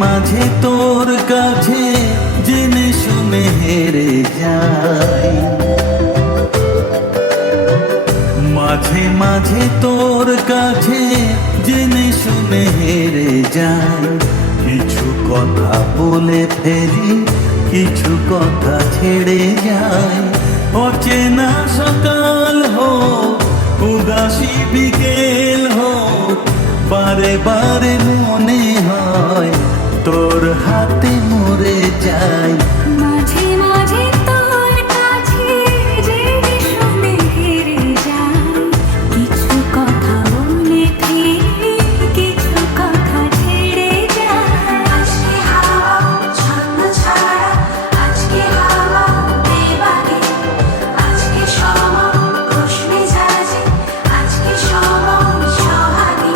মাঝে তোর কাছে জেনে শুনে হেরে যাই, মাঝে মাঝে তোর কাছে জেনে শুনে হেরে যাই। কিছু কথা বলে ফেলি, কিছু কথা ছেড়ে যাই। অচেনা সকাল হোক, উদাসী বিকেল হোক, বারে বারে মনে হয় তোর হাতে মরে যাই। মাঝে মাঝে তোর কাছে জেনে শুনে হেরে যাই। কিছু কথা বলে ফেলি, কিছু কথা ছেড়ে যাই। আজকে হাওয়া ছন্দ ছাড়া, আজকে হাওয়া বেবাগে, আজকে সময় খুশ মেজাজে, আজকে সময় সোহাগে।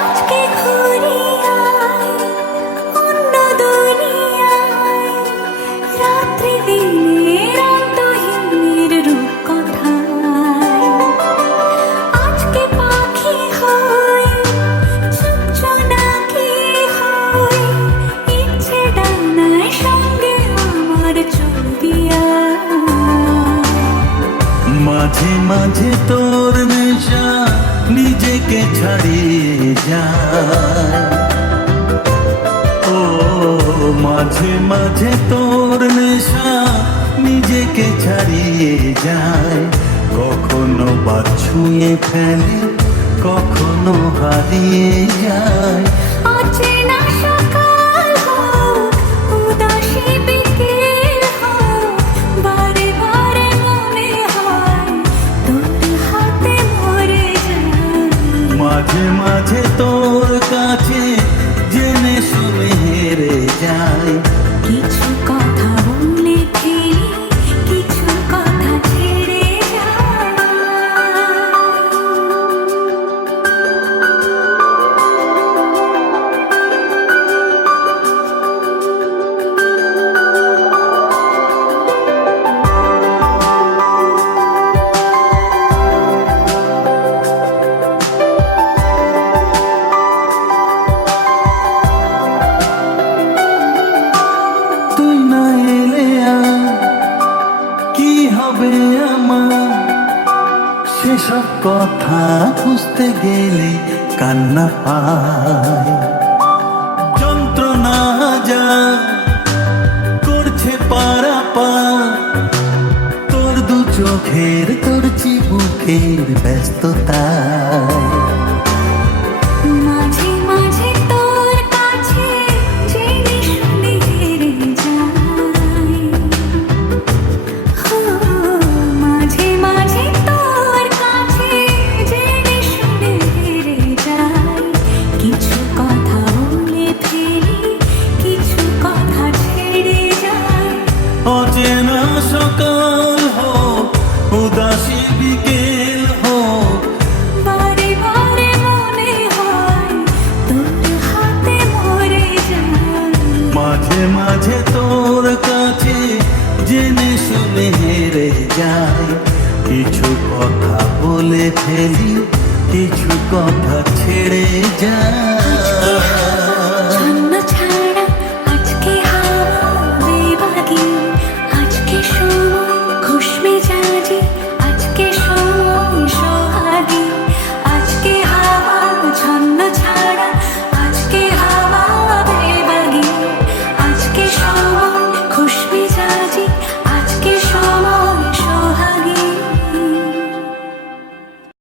আজকে ঘুরে আয় অন্য দুনিয়ায়, রাত্রি দিনের অন্তহীনের রূপকথায়। আজকে পাখি হই, চুপ জোনাকি হই, ইচ্ছে ডানায় সঙ্গে আমার চলবি আয়। মাঝে মাঝে তোর নেশা নিজেকে ছাড়িয়ে যায়। ও মাঝে মাঝে তোর নেশা নিজেকে ছাড়িয়ে যায়। কখনো বা ছুঁয়ে ফেলে, কখনো হারিয়ে যায়। অচেনা সকাল হোক, উদাসী বিকেল হোক, বারে বারে মনে হয় তোর হাতে মরে যাই। মাঝে মাঝে তোর কাছে জেনে শুনে হেরে যাই। কিছু কথা বলে ফেলি, কিছু কথা ছেড়ে যাই। তুই না এলে আর কি হবে আমার, সেসব কথা খুঁজতে গেলে কান্না পায়। যন্ত্রণা যা করছে পারাপার, তোর দু চোখের, তোর চিবুকের ব্যস্ততায়। মাঝে মাঝে তোর কাছে জেনে শুনে হেরে যাই। মাঝে মাঝে তোর কাছে জেনে শুনে হেরে যাই। কিছু কথা বলে ফেলি, কিছু কথা ছেড়ে যাই। অচেনা সকাল হোক, উদাসী বিকেল হোক, বারে বারে মনে হয় তোর হাতে মরে যাই। মাঝে মাঝে তোর কাছে জেনে শুনে হেরে যাই। কিছু কথা বলে ফেলি, কিছু কথা